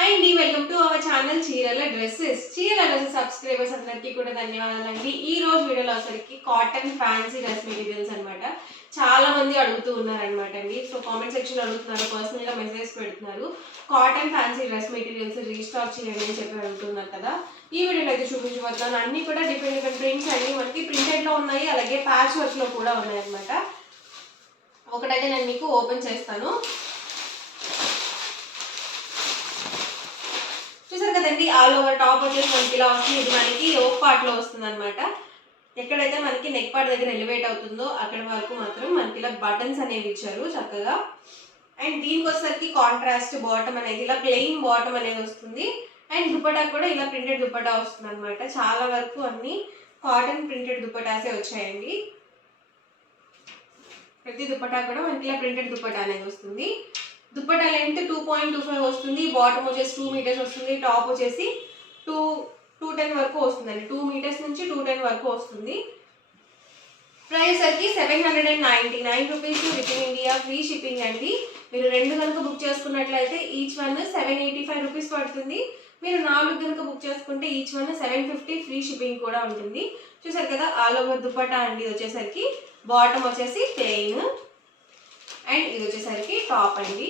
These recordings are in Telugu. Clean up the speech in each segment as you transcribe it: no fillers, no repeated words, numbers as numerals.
హాయ్ అండి, వెల్కమ్ టు అవర్ ఛానల్ చీరల డ్రెస్సెస్. చీరల డ్రెస్సెస్ సబ్స్క్రైబర్స్ అందరికీ కూడా ధన్యవాదాలండి. ఈ రోజు వీడియోలో వచ్చరికి కాటన్ ఫ్యాన్సీ డ్రెస్ మెటీరియల్స్ అనమాట. చాలా మంది అడుగుతూ ఉన్నారనమాట అండి. సో కామెంట్ సెక్షన్ అడుగుతున్నారు, పర్సనల్ గా మెసేజ్ పెడుతున్నారు. Cotton fancy dress materials restock చేయండి అని చెప్పి అడుగుతున్నారు కదా. ఈ వీడియోలో అయితే చూపించబోతున్నాను. అన్ని కూడా డిఫరెంట్ ప్రింట్స్ అండి. మనకి ప్రింటెడ్ లో ఉన్నాయి, అలాగే ప్యాచ్ వర్క్ లో కూడా ఉన్నాయి అనమాట. ఒకటైతే నేను మీకు ఓపెన్ చేస్తాను. చూసారు కదండి, ఆల్ ఓవర్ టాప్ వచ్చేసి మనకి ఇలా వస్తుంది. ఇది మనకి యోక్ పార్ట్ లో వస్తుంది అనమాట. ఎక్కడైతే మనకి నెక్ పార్ట్ దగ్గర ఎలివేట్ అవుతుందో అక్కడ వరకు మాత్రం మనకి ఇలా బటన్స్ అనేవి ఇచ్చారు చక్కగా. అండ్ దీనికి వచ్చేసరికి కాంట్రాస్ట్ బాటమ్ అనేది ఇలా ప్లెయిన్ బాటమ్ అనేది వస్తుంది. అండ్ దుపట్టా కూడా ఇలా ప్రింటెడ్ దుపట్టా వస్తుంది అనమాట. చాలా వరకు అన్ని కాటన్ ప్రింటెడ్ దుపట్టాసే వచ్చాయండి. ప్రతి దుపట్టా కూడా మనకి ఇలా ప్రింటెడ్ దుపట్టా అనేది వస్తుంది. దుపట్టా లెంత్ 2.25 వస్తుంది. బాటమ్ వచ్చేసి 2 మీటర్స్ వస్తుంది. టాప్ వచ్చేసి 210 వరకు వస్తుందండి. 2 మీటర్స్ నుంచి 210 వరకు వస్తుంది. ప్రైస్ వచ్చి 799 rupees with in India, free shipping అండి. మీరు 2 కనుక బుక్ చేసుకున్నట్లయితే ఈచ్ వన్ 785 రూపీస్ పడుతుంది. మీరు 4 కనుక బుక్ చేసుకుంటే ఈచ్ వన్ 750, ఫ్రీ షిప్పింగ్ కూడా ఉంటుంది. చూసారు కదా, ఆల్ ఓవర్ దుపట్టా అండి. ఇది వచ్చేసరికి బాటమ్ వచ్చేసి ప్లెయిన్ అండ్ ఇది వచ్చేసరికి టాప్ అండి.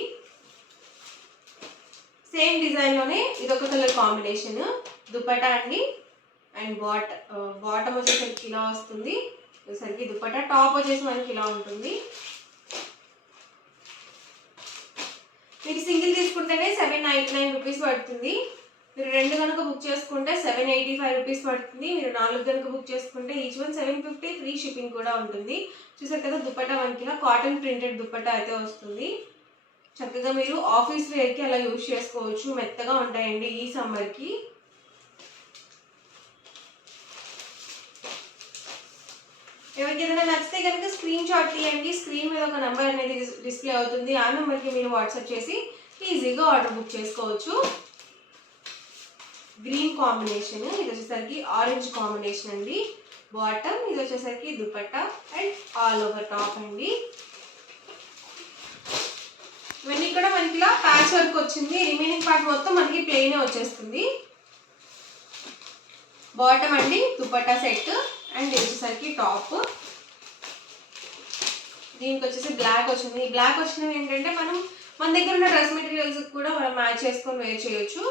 సేమ్ డిజైన్ లోనే ఇదొక కలర్ కాంబినేషన్ దుపట్టా అండి. అండ్ బాటమ్ వచ్చేసరికి ఇలా వస్తుంది. వచ్చేసరికి దుపట్టా టాప్ వచ్చేసి మనకి ఇలా ఉంటుంది. మీరు సింగిల్ తీసుకుంటేనే 799 రూపీస్ పడుతుంది. మీరు 2 కనుక బుక్ చేసుకుంటే 785 రూపీస్ పడుతుంది. మీరు 4 కనుక బుక్ చేసుకుంటే ఈచ్ వన్ 750, ఫ్రీ షిప్పింగ్ కూడా ఉంటుంది. చూసారు కదా, దుపట్టా మనకి ఇలా కాటన్ ప్రింటెడ్ దుపట్టా అయితే వస్తుంది. చక్కగా మీరు ఆఫీస్ వేర్కి అలా యూజ్ చేసుకోవచ్చు. మెత్తగా ఉంటాయండి ఈ సమ్మర్కి. ఎవరికి ఏదైనా నచ్చితే కనుక స్క్రీన్ షాట్ తీయండి. స్క్రీన్ మీద ఒక నెంబర్ అనేది డిస్ప్లే అవుతుంది. ఆ నెంబర్కి మీరు వాట్సాప్ చేసి ఈజీగా ఆర్డర్ బుక్ చేసుకోవచ్చు. గ్రీన్ కాంబినేషన్, ఇది వచ్చేసరికి ఆరెంజ్ కాంబినేషన్ అండి. బాటమ్, ఇది వచ్చేసరికి dupatta and all over top అండి. ఇవన్నీ కూడా మనకి ఇలా ప్యాచ్ వర్క్ వచ్చింది. రిమైనింగ్ పార్ట్ మొత్తం మనకి ప్లెయిన్ వచ్చేస్తుంది. బాటమ్ అండి, దుపట్టా సెట్ అండ్ ఇది వచ్చేసరికి టాప్. దీనికి వచ్చేసి బ్లాక్ వచ్చింది. ఈ బ్లాక్ వచ్చినవి ఏంటంటే మన దగ్గర ఉన్న డ్రెస్ మెటీరియల్స్ కూడా మనం మ్యాచ్ చేసుకొని వేర్ చేయొచ్చు.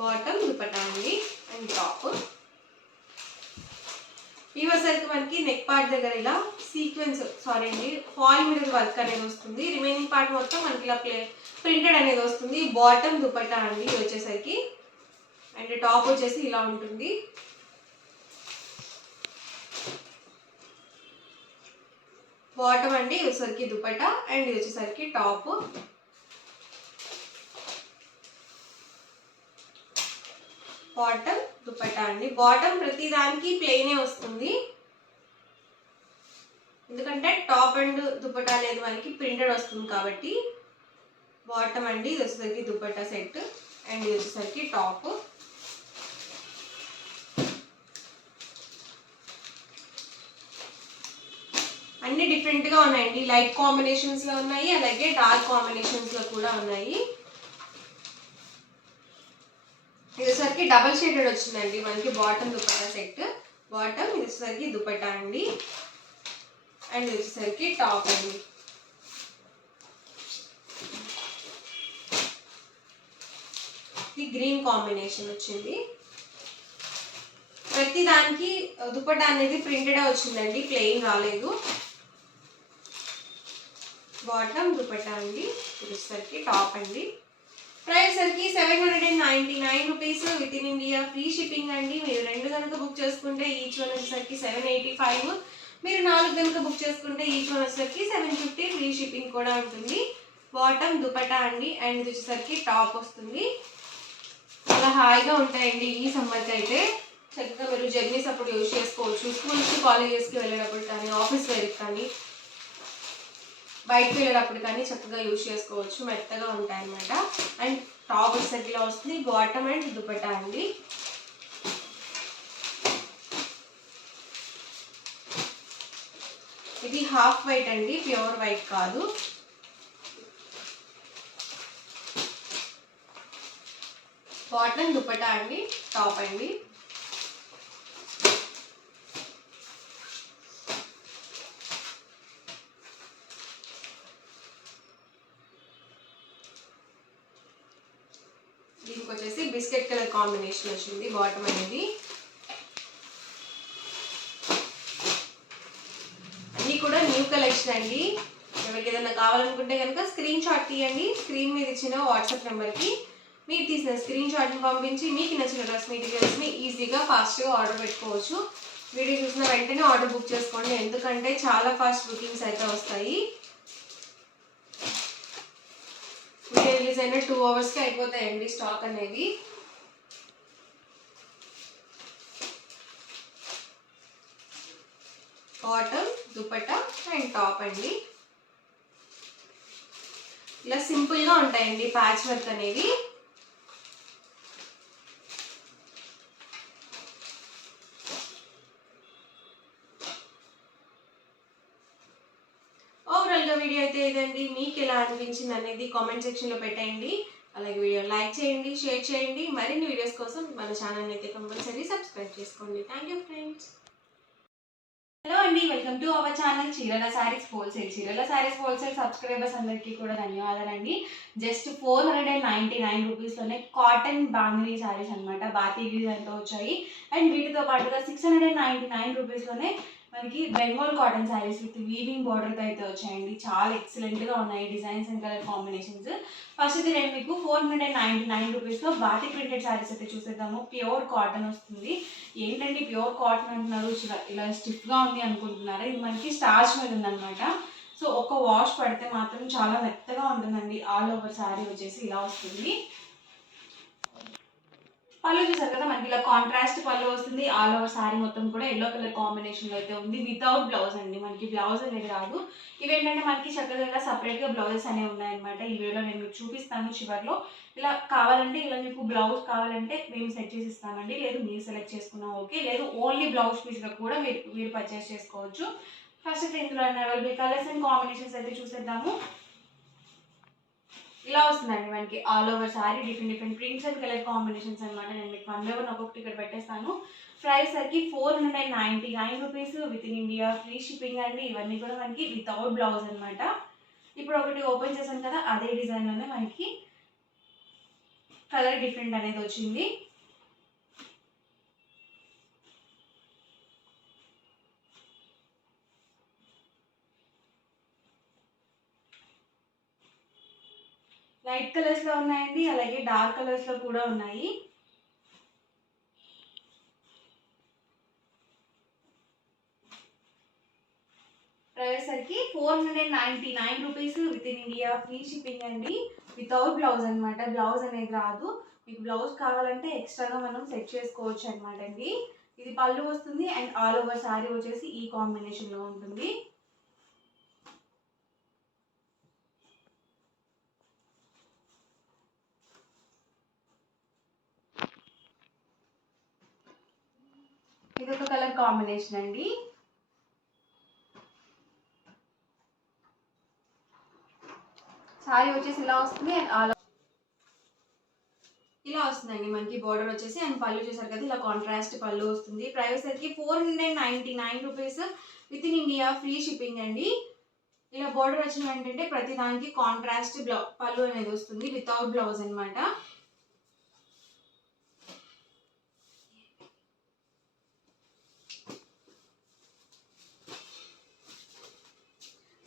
బాటమ్, దుపట్టా అండి అండ్ టాప్. ఈ వచ్చేసరికి మనకి నెక్ పార్ట్ దగ్గర ఇలా సీక్వెన్స్ ఫాయిల్ మీద వర్క్ అనేది వస్తుంది. రిమైనింగ్ పార్ట్ మొత్తం మనకి ఇలా ప్రింటెడ్ అనేది వస్తుంది. బాటమ్, దుపట్టా అండి ఇది వచ్చేసరికి. అండ్ టాప్ వచ్చేసి ఇలా ఉంటుంది. బాటమ్ అండి ఇది వచ్చేసరికి దుపట్టా అండ్ ఇది వచ్చేసరికి టాప్. బాటమ్, దుపట్టా అండి. బాటమ్ ప్రతి దానికి ప్లెయినే వస్తుంది, ఎందుకంటే టాప్ అండ్ దుపట్టా అనేది మనకి ప్రింటెడ్ వస్తుంది కాబట్టి. బాటమ్ అండి ఇది వచ్చేసరికి దుపట్టా సెట్ అండ్ ఇది వచ్చేసరికి టాప్. అన్ని డిఫరెంట్ గా ఉన్నాయండి. లైట్ కాంబినేషన్స్ లో ఉన్నాయి, అలాగే డార్క్ కాంబినేషన్స్ లో కూడా ఉన్నాయి. ఇది వచ్చేసరికి డబల్ షేడెడ్ వచ్చిందండి మనకి బాటమ్ దుపట్టా సెట్. బాటమ్, ఇది వచ్చేసరికి దుపట్టా అండి అండ్ ఇది వచ్చేసరికి టాప్ అండి. ఇది గ్రీన్ కాంబినేషన్ వచ్చింది. ప్రతి దానికి దుపట్టా అనేది ప్రింటెడ్ వచ్చిందండి, ప్లెయిన్ రాలేదు. బాటమ్, దుపట్టా అండి, ఇది వచ్చేసరికి టాప్ అండి. ప్రైస్ సరికి 799 rupees with in India, free shipping అండి. మీరు 2 కనుక బుక్ చేసుకుంటే ఈచ్ వన్ వచ్చేసరికి 785. మీరు 4 కనుక బుక్ చేసుకుంటే ఈచ్ వన్ వచ్చేసరికి 750, ఫ్రీ షిప్పింగ్ కూడా ఉంటుంది. బాటమ్, దుపట్టా అండి అండ్ ఇది వచ్చేసరికి టాప్ వస్తుంది. చాలా హాయిగా ఉంటాయండి ఈ సమ్మర్కి అయితే. చక్కగా మీరు జర్నీస్ అప్పుడు యూజ్ చేసుకోవచ్చు. స్కూల్స్కి, కాలేజెస్కి వెళ్ళేటప్పుడు కానీ, ఆఫీస్ వేర్కి కానీ, బయటకు వెళ్ళేటప్పుడు కానీ చక్కగా యూజ్ చేసుకోవచ్చు. మెత్తగా ఉంటాయి అన్నమాట. అండ్ టాప్ వచ్చేసరికి ఇలా వస్తుంది. బాటమ్ అండ్ దుపట్టా అండి. ఇది హాఫ్ వైట్ అండి, ప్యూర్ వైట్ కాదు. కాటన్ దుపట్టా అండి, టాప్ అండి. దీనికి వచ్చేసి బిస్కెట్ కలర్ కాంబినేషన్ వచ్చింది బాటమ్ అనేది. అన్నీ కూడా న్యూ కలెక్షన్ అండి. ఎవరికి ఏదైనా కావాలనుకుంటే కనుక స్క్రీన్ షాట్ తీయండి. స్క్రీన్ మీద ఇచ్చిన వాట్సాప్ నెంబర్కి మీరు తీసిన స్క్రీన్ షాట్ని పంపించి మీకు నచ్చిన డ్రెస్ మెటీరియల్స్ని ఈజీగా ఫాస్ట్గా ఆర్డర్ పెట్టుకోవచ్చు. వీడియో చూసిన వెంటనే ఆర్డర్ బుక్ చేసుకోండి, ఎందుకంటే చాలా ఫాస్ట్ బుకింగ్స్ అయితే వస్తాయి. వీడియో రిలీజ్ అయిన 2 అవర్స్కి అయిపోతాయండి స్టాక్ అనేది. కాటన్ దుపట్టా అండ్ టాప్ అండి. ఇలా సింపుల్గా ఉంటాయండి ప్యాచ్ వర్క్ అనేది. ఓవరాల్గా వీడియో అయితే ఇదండి. మీకు ఎలా అనిపించింది అనేది కామెంట్ సెక్షన్లో పెట్టండి. అలాగే వీడియో లైక్ చేయండి, షేర్ చేయండి. మరిన్ని వీడియోస్ కోసం మన ఛానల్ అయితే కంపల్సరీ సబ్స్క్రైబ్ చేసుకోండి. Thank you friends. హలో అండి, వెల్కమ్ టు అవర్ ఛానల్ చీరల శారీస్ హోల్సేల్. చీరల శారీస్ హోల్సేల్ సబ్స్క్రైబర్స్ అందరికీ కూడా ధన్యవాదాలండి. జస్ట్ 499 రూపీస్లోనే కాటన్ బాందినీ శారీస్ అనమాట, బాతీ డిజైన్తో వచ్చాయి. అండ్ వీటితో పాటుగా 699 రూపీస్లోనే మనకి Bengal cotton sarees with weaving బార్డర్తో అయితే వచ్చాయండి. చాలా ఎక్సలెంట్గా ఉన్నాయి designs and colour combinations. First ఇది నేను మీకు 499 రూపీస్లో బాతీ ప్రింటెడ్ శారీస్ అయితే చూసేద్దాము. ప్యూర్ కాటన్ వస్తుంది. ఏంటంటే ప్యూర్ కాటన్ అంటున్నారు, ఇలా స్టిఫ్గా ఉంది అనుకుంటున్నారా? ఇది మనకి స్టార్చ్ మీద ఉందన్నమాట. సో ఒక వాష్ పడితే మాత్రం చాలా మెత్తగా ఉంటుందండి. ఆల్ ఓవర్ శారీ వచ్చేసి ఇలా వస్తుంది. పళ్ళు చూసారు కదా, మనకి ఇలా కాంట్రాస్ట్ పళ్ళు వస్తుంది. ఆల్ ఓవర్ శారీ మొత్తం కూడా ఎల్లో కలర్ కాంబినేషన్లో అయితే ఉంది. వితౌట్ బ్లౌజ్ అండి, మనకి బ్లౌజ్ అనేది రాదు. ఇవేంటంటే మనకి చక్కగా సపరేట్గా బ్లౌజెస్ అనేవి ఉన్నాయన్నమాట. ఈ వీడియోలో నేను మీకు చూపిస్తాను చివరిలో. ఇలా కావాలంటే, ఇలా మీకు బ్లౌజ్ కావాలంటే మేము సెట్ చేసి ఇస్తామండి. లేదు మీరు సెలెక్ట్ చేసుకున్నాం ఓకే, లేదు ఓన్లీ బ్లౌజ్ పీస్గా కూడా మీరు పర్చేస్ చేసుకోవచ్చు. ఫస్ట్ అయితే ఇందులో అవైలబుల్ కలర్స్ అండ్ కాంబినేషన్స్ అయితే చూసేద్దాము. ఇలా వస్తుందండి మనకి all over sari, different prints and colour combinations అనమాట. నేను మీకు 1 బై 1 ఒక్కొక్కటి ఇక్కడ పెట్టేస్తాను. ప్రైస్ సరికి 499 rupees with in India, free shipping అండి. ఇవన్నీ కూడా మనకి వితౌట్ బ్లౌజ్ అనమాట. ఇప్పుడు ఒకటి ఓపెన్ చేశాను కదా, అదే డిజైన్లోనే మనకి కలర్ డిఫరెంట్ అనేది వచ్చింది. లైట్ కలర్స్లో ఉన్నాయండి, అలాగే డార్క్ కలర్స్లో కూడా ఉన్నాయి. ప్రైస్ సరికి 499 rupees with in India, free shipping అండి. వితౌట్ బ్లౌజ్ అనమాట, బ్లౌజ్ అనేది రాదు. మీకు బ్లౌజ్ కావాలంటే ఎక్స్ట్రాగా మనం సెట్ చేసుకోవచ్చు అనమాట అండి. ఇది పళ్ళు వస్తుంది అండ్ ఆల్ ఓవర్ శారీ వచ్చేసి ఈ కాంబినేషన్లో ఉంటుంది. ఇది ఒక కలర్ కాంబినేషన్ అండి. శారీ వచ్చేసి ఇలా వస్తుంది అండ్ ఇలా వస్తుందండి మనకి బోర్డర్ వచ్చేసి. అండ్ పళ్ళు చూసారు కదా, ఇలా కాంట్రాస్ట్ పళ్ళు వస్తుంది. ప్రైస్ సరికి 499 rupees with in India, free shipping అండి. ఇలా బోర్డర్ వచ్చిన ఏంటంటే ప్రతి దానికి కాంట్రాస్ట్ పళ్ళు అనేది వస్తుంది, వితౌట్ బ్లౌజ్ అనమాట.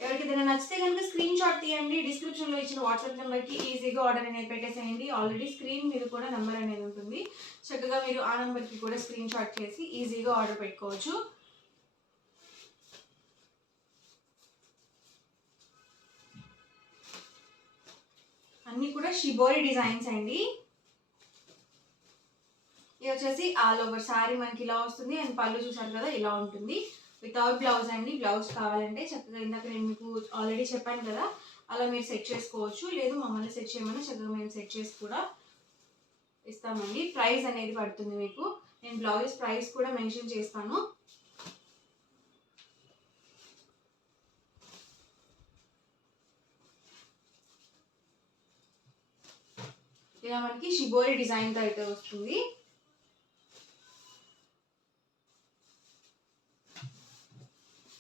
ఎవరికి ఏదైనా నచ్చితే కనుక స్క్రీన్ షాట్ తీయండి. డిస్క్రిప్షన్లో ఇచ్చిన వాట్సాప్ నెంబర్కి ఈజీగా ఆర్డర్ అనేది పెట్టేసేయండి. ఆల్రెడీ స్క్రీన్ మీద కూడా నెంబర్ అనేది ఉంటుంది. చక్కగా మీరు ఆ నెంబర్కి కూడా స్క్రీన్ షాట్ చేసి ఈజీగా ఆర్డర్ పెట్టుకోవచ్చు. అన్నీ కూడా షిబోరి డిజైన్స్ అండి. ఇది వచ్చేసి ఆల్ ఓవర్ శారీ మనకి ఇలా వస్తుంది అండ్ పళ్ళు చూసారు కదా, ఇలా ఉంటుంది. వితౌట్ బ్లౌజ్ అండి. బ్లౌజ్ కావాలంటే చక్కగా ఇందాక నేను మీకు ఆల్రెడీ చెప్పాను కదా, అలా మీరు సెట్ చేసుకోవచ్చు. లేదు మమ్మల్ని సెట్ చేయమని చక్కగా మేము సెట్ చేసి కూడా ఇస్తామండి. ప్రైస్ అనేది పడుతుంది మీకు. నేను బ్లౌజ్ ప్రైస్ కూడా మెన్షన్ చేస్తాను. ఇలా మనకి షిబోరి డిజైన్తో అయితే వస్తుంది.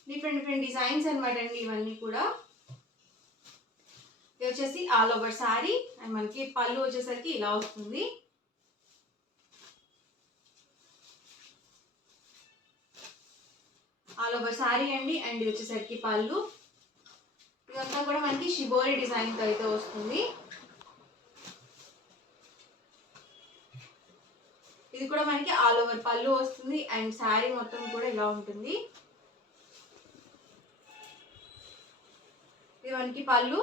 డిఫరెంట్ డిజైన్స్ అనమాట అండి ఇవన్నీ కూడా. ఇది వచ్చేసి ఆల్ ఓవర్ శారీ అండ్ మనకి పళ్ళు వచ్చేసరికి ఇలా వస్తుంది. ఆల్ ఓవర్ శారీ అండి. అండ్ ఇది వచ్చేసరికి పళ్ళు. ఇదంతా కూడా మనకి షిబోరి డిజైన్తో అయితే వస్తుంది. ఇది కూడా మనకి ఆల్ ఓవర్ పళ్ళు వస్తుంది అండ్ శారీ మొత్తం కూడా ఇలా ఉంటుంది. ఇది మనకి పళ్ళు.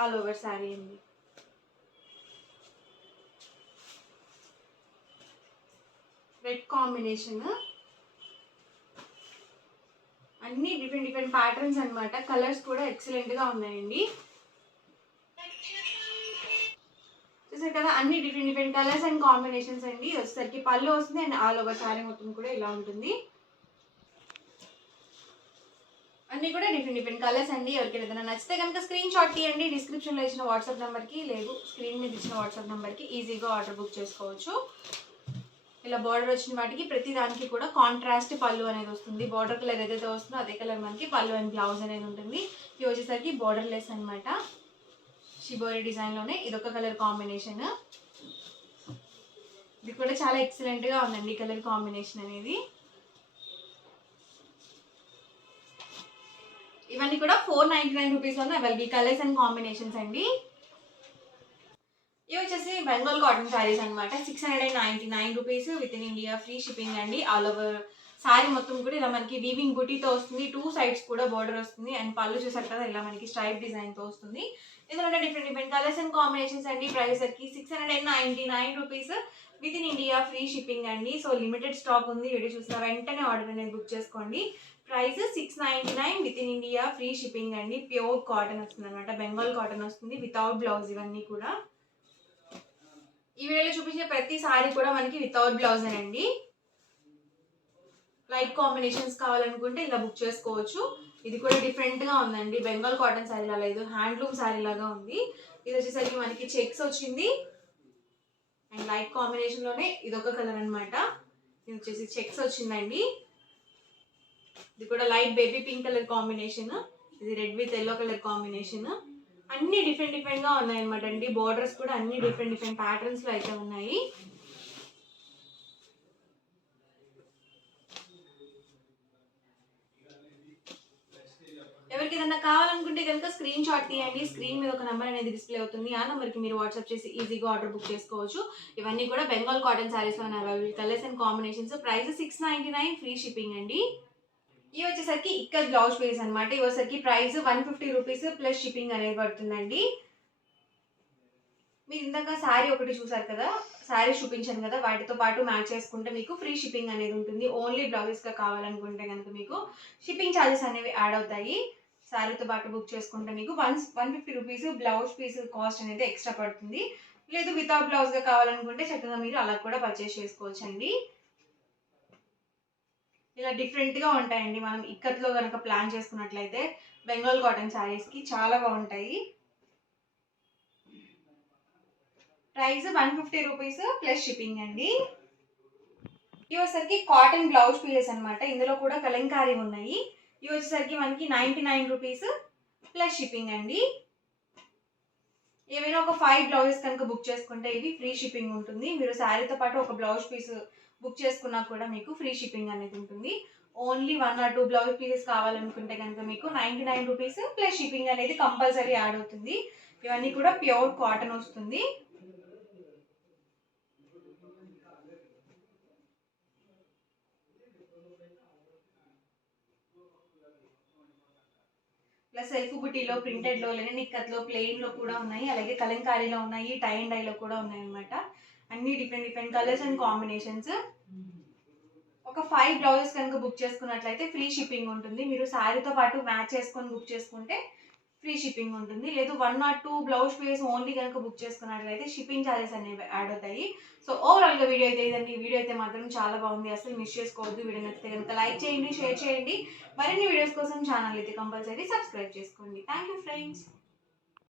ఆల్ ఓవర్ శారీ అండి. Red combination. అన్ని డిఫరెంట్ ప్యాటర్న్స్ అనమాట. కలర్స్ కూడా ఎక్సలెంట్గా ఉన్నాయండి. చూసారు కదా, అన్ని డిఫరెంట్ కలర్స్ అండ్ కాంబినేషన్స్ అండి. వచ్చేసరికి పళ్ళు వస్తుంది అండ్ ఆల్ ఓవర్ శారీ మొత్తం కూడా ఇలా ఉంటుంది. అన్నీ కూడా డిఫరెంట్ కలర్స్ అండి. ఎవరికైనా ఏదైనా నచ్చితే కనుక స్క్రీన్ షాట్ తీయండి. డిస్క్రిప్షన్లో ఇచ్చిన వాట్సాప్ నెంబర్కి లేదు స్క్రీన్ మీద ఇచ్చిన వాట్సాప్ నెంబర్కి ఈజీగా ఆర్డర్ బుక్ చేసుకోవచ్చు. ఇలా బార్డర్ వచ్చిన వాటికి ప్రతి దానికి కూడా కాంట్రాస్ట్ పళ్ళు అనేది వస్తుంది. బార్డర్ కలర్ ఏదైతే వస్తుందో అదే కలర్ మనకి పళ్ళు అండ్ బ్లౌజ్ అనేది ఉంటుంది. ఇది వచ్చేసరికి బార్డర్ లెస్ అనమాట. షిబోరి డిజైన్లోనే ఇదొక కలర్ కాంబినేషన్. ఇది కూడా చాలా ఎక్సలెంట్గా ఉందండి కలర్ కాంబినేషన్ అనేది. ఇవన్నీ కూడా 499 రూపీస్లోనే అవైలబుల్ కలర్స్ అండ్ కాంబినేషన్స్ అండి. ఇవి వచ్చేసి బెంగాల్ కాటన్ శారీస్ అనమాట. 699 rupees with in India free shipping అండి. ఆల్ ఓవర్ శారీ మొత్తం కూడా ఇలా మనకి వీవింగ్ బుటీతో వస్తుంది. 2 సైడ్స్ కూడా బార్డర్ వస్తుంది అండ్ పళ్ళు చూసారు కదా ఇలా మనకి స్ట్రైప్ డిజైన్తో వస్తుంది. ఇందులో డిఫరెంట్ కలర్స్ అండ్ కాంబినేషన్స్ అండి. ప్రైస్ వచ్చి 699 rupees with in India free shipping అండి. సో లిమిటెడ్ స్టాక్ ఉంది. వీడియో చూసిన వెంటనే ఆర్డర్ అనేది బుక్ చేసుకోండి. Price 699 with in India free shipping అండి. ప్యూర్ కాటన్ వస్తుంది అనమాట. బెంగాల్ కాటన్ వస్తుంది వితౌట్ బ్లౌజ్. ఇవన్నీ కూడా ఈ వీడియోలో చూపించిన ప్రతి సారీ కూడా మనకి వితౌట్ బ్లౌజ్ అండి. లైట్ కాంబినేషన్స్ కావాలనుకుంటే ఇలా బుక్ చేసుకోవచ్చు. ఇది కూడా డిఫరెంట్గా ఉందండి. బెంగాల్ కాటన్ శారీ లా లేదు, హ్యాండ్లూమ్ శారీ లాగా ఉంది. ఇది వచ్చేసరికి మనకి చెక్స్ వచ్చింది అండ్ లైట్ కాంబినేషన్లోనే ఇదొక కలర్ అనమాట. ఇది వచ్చేసి చెక్స్ వచ్చిందండి. ఇది కూడా light baby pink colour combination. ఇది red with yellow colour combination. అన్ని డిఫరెంట్గా ఉన్నాయి అనమాట అండి. బోర్డర్స్ కూడా అన్ని డిఫరెంట్ ప్యాటర్న్స్లో అయితే ఉన్నాయి. ఎవరికి ఏదైనా కావాలనుకుంటే కనుక స్క్రీన్ షాట్ తీయండి. స్క్రీన్ మీద ఒక నెంబర్ అనేది డిస్ప్లే అవుతుంది. ఆ నెంబర్కి మీరు వాట్సాప్ చేసి ఈజీగా ఆర్డర్ బుక్ చేసుకోవచ్చు. ఇవన్నీ కూడా బెంగాల్ కాటన్ శారీస్లో available colours and combinations. Price 699 free shipping అండి. ఇవి వచ్చేసరికి ఇక్కడ బ్లౌజ్ పీస్ అనమాట. ఇవి వచ్చేసరికి ప్రైస్ 150 రూపీస్ ప్లస్ షిప్పింగ్ అనేది పడుతుందండి. మీరు ఇందాక శారీ ఒకటి చూసారు కదా, శారీ చూపించాను కదా, వాటితో పాటు మ్యాచ్ చేసుకుంటే మీకు ఫ్రీ షిప్పింగ్ అనేది ఉంటుంది. ఓన్లీ బ్లౌజెస్గా కావాలనుకుంటే కనుక మీకు షిప్పింగ్ ఛార్జెస్ అనేవి యాడ్ అవుతాయి. శారీతో పాటు బుక్ చేసుకుంటే మీకు 150 రూపీస్ బ్లౌజ్ పీస్ కాస్ట్ అనేది ఎక్స్ట్రా పడుతుంది. లేదు వితౌట్ బ్లౌజ్గా కావాలనుకుంటే చక్కగా మీరు అలా కూడా పర్చేస్ చేసుకోవచ్చు అండి. ఇలా డిఫరెంట్గా ఉంటాయండి. మనం ఇక్కత్లో కనుక ప్లాన్ చేసుకున్నట్లయితే బెంగాల్ కాటన్ శారీస్కి చాలా బాగుంటాయి. ప్రైస్ 150 రూపీస్ ప్లస్ షిప్పింగ్ అండి. ఇవి వచ్చేసరికి కాటన్ బ్లౌజ్ పీసెస్ అనమాట. ఇందులో కూడా కలంకారీ ఉన్నాయి. ఇవి వచ్చేసరికి మనకి 99 రూపీస్ ప్లస్ షిప్పింగ్ అండి. ఏమైనా ఒక 5 బ్లౌజెస్ కనుక బుక్ చేసుకుంటే ఇది ఫ్రీ షిప్పింగ్ ఉంటుంది. మీరు శారీతో పాటు ఒక బ్లౌజ్ పీస్ బుక్ చేసుకున్నా కూడా మీకు ఫ్రీ షిప్పింగ్ అనేది ఉంటుంది. ఓన్లీ 1 or 2 బ్లౌజ్ పీసెస్ కావాలనుకుంటే కనుక మీకు 99 రూపీస్ ప్లస్ షిప్పింగ్ అనేది కంపల్సరీ యాడ్ అవుతుంది. ఇవన్నీ కూడా ప్యూర్ కాటన్ వస్తుంది. ప్లస్ సెల్ఫ్ బుటీలో, ప్రింటెడ్లో, లెనిన్ ఇక్కత్లో, ప్లెయిన్లో కూడా ఉన్నాయి. అలాగే కలంకారీలో ఉన్నాయి, టై అండ్ డైలో కూడా ఉన్నాయి అనమాట. అన్ని డిఫరెంట్ కలర్స్ అండ్ కాంబినేషన్స్. ఒక 5 బ్లౌజెస్ కనుక బుక్ చేసుకున్నట్లయితే ఫ్రీ షిప్పింగ్ ఉంటుంది. మీరు శారీతో పాటు మ్యాచ్ చేసుకొని బుక్ చేసుకుంటే ఫ్రీ షిప్పింగ్ ఉంటుంది. లేదు 1 ఆర్ 2 బ్లౌజ్ పీస్ ఓన్లీ కనుక బుక్ చేసుకున్నట్లయితే షిప్పింగ్ ఛార్జెస్ అనేవి యాడ్ అవుతాయి. సో ఓవరాల్గా వీడియో అయితే ఇదండి. ఈ వీడియో అయితే మాత్రం చాలా బాగుంది, అసలు మిస్ చేసుకోవద్దు. వీడియో నచ్చితే కనుక లైక్ చేయండి, షేర్ చేయండి. మరిన్ని వీడియోస్ కోసం ఛానల్ అయితే కంపల్సరీ సబ్స్క్రైబ్ చేసుకోండి. Thank you friends.